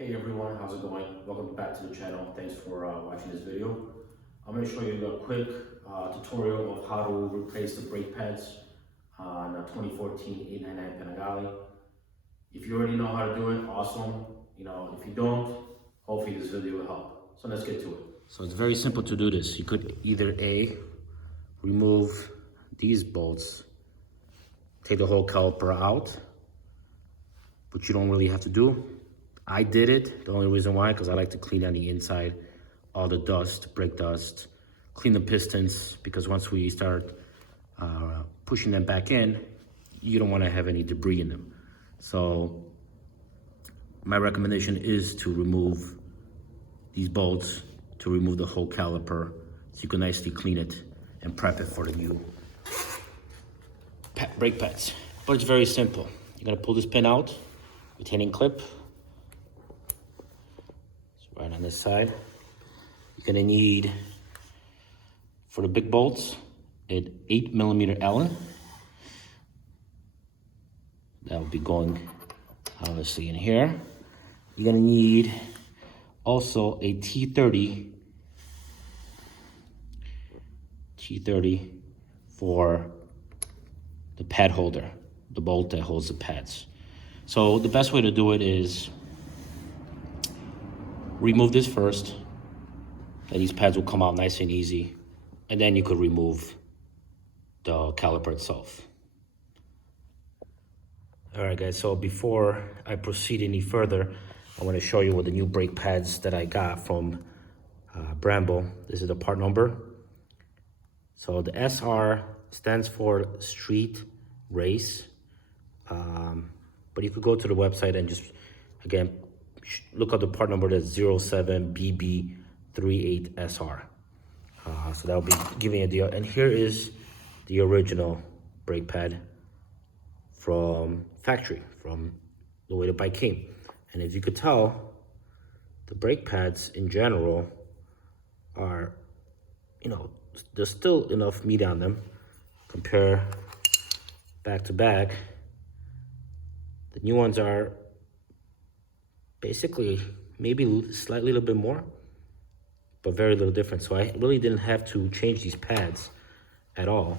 Hey everyone, how's it going? Welcome back to the channel. Thanks for watching this video. I'm going to show you a quick tutorial of how to replace the brake pads on a 2014 899 Panigale. If you already know how to do it, awesome. If you don't, hopefully this video will help. So let's get to it. So it's very simple to do this. You could either remove these bolts, take the whole caliper out, which you don't really have to do. I did it, the only reason why, because I like to clean on the inside, all the dust, brake dust, clean the pistons, because once we start pushing them back in, you don't want to have any debris in them. So my recommendation is to remove these bolts, to remove the whole caliper, so you can nicely clean it and prep it for the new brake pads. But it's very simple. You're gonna pull this pin out, retaining clip, right on this side. You're gonna need, for the big bolts, an 8mm Allen. That will be going obviously in here. You're gonna need also a T30 for the pad holder, the bolt that holds the pads. So the best way to do it is remove this first, and these pads will come out nice and easy, and then you could remove the caliper itself. All right guys, so before I proceed any further, I want to show you what the new brake pads that I got from Bramble. This is the part number. So the SR stands for Street Race, but you could go to the website and just, again, look up the part number, that's 07BB38SR. So that'll be giving you a deal. And here is the original brake pad from factory, from the way the bike came. And if you could tell, the brake pads in general are, there's still enough meat on them. Compare back to back. The new ones are basically maybe slightly a little bit more, but very little different. So I really didn't have to change these pads at all,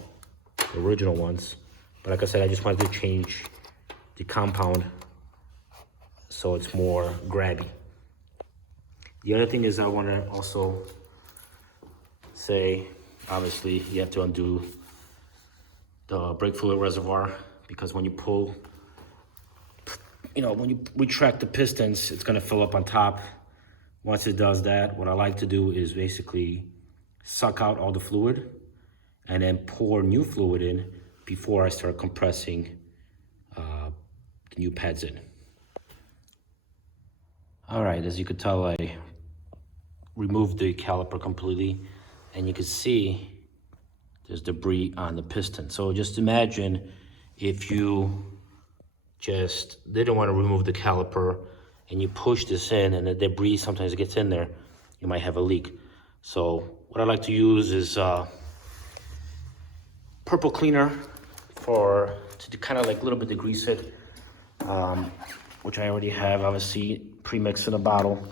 the original ones. But like I said, I just wanted to change the compound so it's more grabby. The other thing is I want to also say, obviously you have to undo the brake fluid reservoir, because when you pull, when you retract the pistons, it's gonna fill up on top. Once it does that, what I like to do is basically suck out all the fluid and then pour new fluid in before I start compressing the new pads in. All right, as you could tell, I removed the caliper completely, and you can see there's debris on the piston. So just imagine if you just didn't want to remove the caliper and you push this in and the debris sometimes gets in there, you might have a leak. So what I like to use is purple cleaner to kind of like a little bit degrease it, which I already have obviously pre-mixed in a bottle.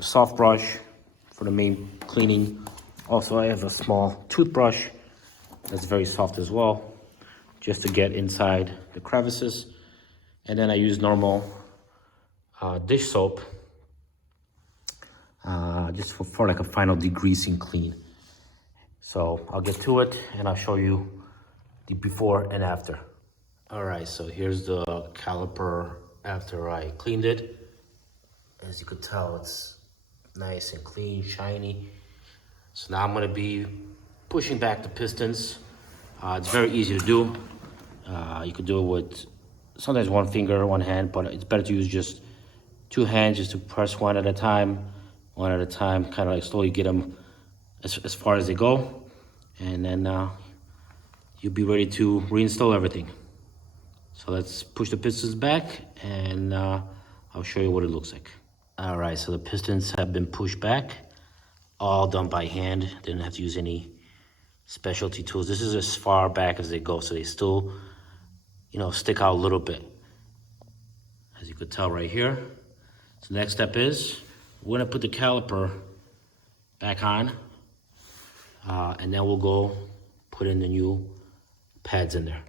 Soft brush for the main cleaning. Also, I have a small toothbrush that's very soft as well, just to get inside the crevices. And then I use normal dish soap just for like a final degreasing clean. So I'll get to it and I'll show you the before and after. All right, so here's the caliper after I cleaned it. As you could tell, it's nice and clean, shiny. So now I'm gonna be pushing back the pistons. It's very easy to do. You could do it with sometimes one finger, one hand, but it's better to use just two hands, just to press one at a time, kind of like slowly get them as far as they go. And then you'll be ready to reinstall everything. So let's push the pistons back and I'll show you what it looks like. All right, so the pistons have been pushed back, all done by hand. Didn't have to use any specialty tools. This is as far back as they go, so they still, stick out a little bit. As you could tell right here, So the next step is we're gonna put the caliper back on, and then we'll go put in the new pads in there.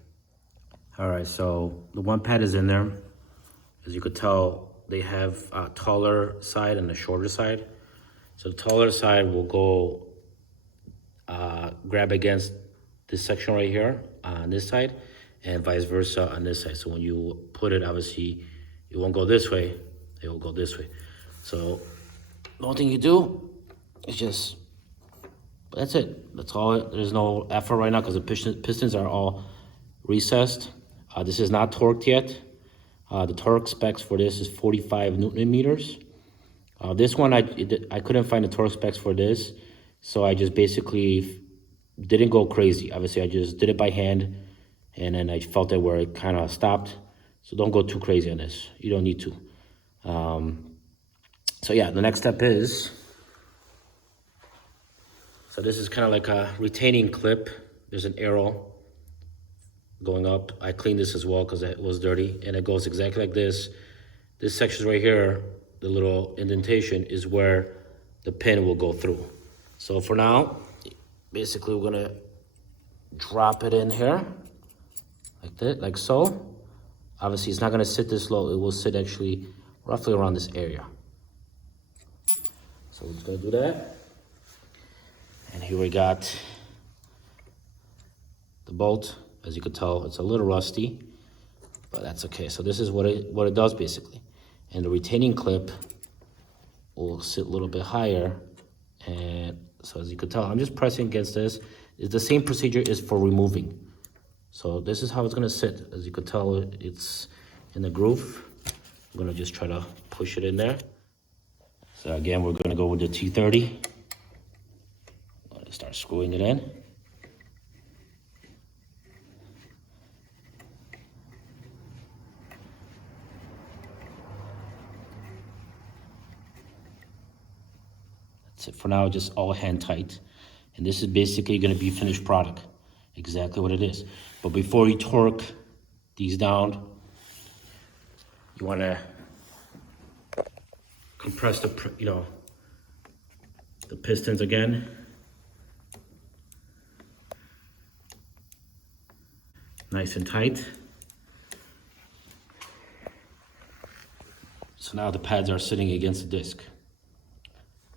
All right, so the one pad is in there. As you could tell, they have a taller side and a shorter side. So the taller side will go grab against this section right here on this side, and vice versa on this side. So when you put it, obviously, it won't go this way, it will go this way. So the only thing you do is just, that's it. That's all. There's no effort right now because the pistons are all recessed. This is not torqued yet. The torque specs for this is 45 Newton meters. This one, I couldn't find the torque specs for this, so I just basically didn't go crazy. Obviously, I just did it by hand, and then I felt it where it kind of stopped. So don't go too crazy on this. You don't need to. So yeah, the next step is, so this is kind of like a retaining clip. There's an arrow going up. I cleaned this as well because it was dirty, and it goes exactly like this. This section right here, the little indentation, is where the pin will go through. So for now, basically we're gonna drop it in here, like that, like so. Obviously it's not gonna sit this low, it will sit actually roughly around this area. So we're just gonna do that. And here we got the bolt. As you can tell, it's a little rusty, but that's okay. So this is what it does basically. And the retaining clip will sit a little bit higher. And so as you can tell, I'm just pressing against this. It's the same procedure is for removing. So this is how it's gonna sit. As you can tell, it's in the groove. I'm gonna just try to push it in there. So again, we're gonna go with the T30. I'm gonna start screwing it in. For now, just all hand tight. And this is basically gonna be finished product, exactly what it is. But before you torque these down, you wanna compress the pistons again. Nice and tight. So now the pads are sitting against the disc.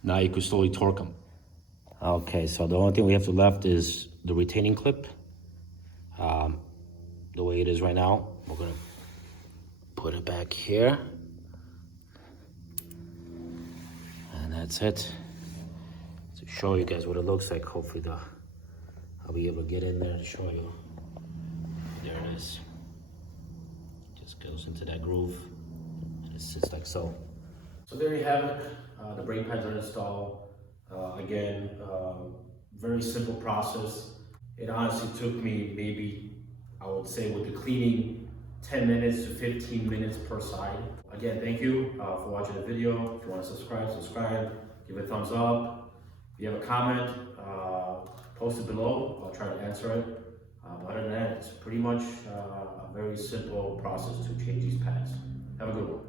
Now you can slowly torque them. Okay, so the only thing we have to left is the retaining clip. The way it is right now, we're gonna put it back here. And that's it. To show you guys what it looks like, hopefully I'll be able to get in there to show you. There it is. Just goes into that groove, and it sits like so. So there you have it. The brake pads are installed. Again, very simple process. It honestly took me maybe, I would say with the cleaning, 10 minutes to 15 minutes per side. Again, thank you for watching the video. If you want to subscribe, give it a thumbs up. If you have a comment, post it below. I'll try to answer it. Other than that, it's pretty much a very simple process to change these pads. Have a good one.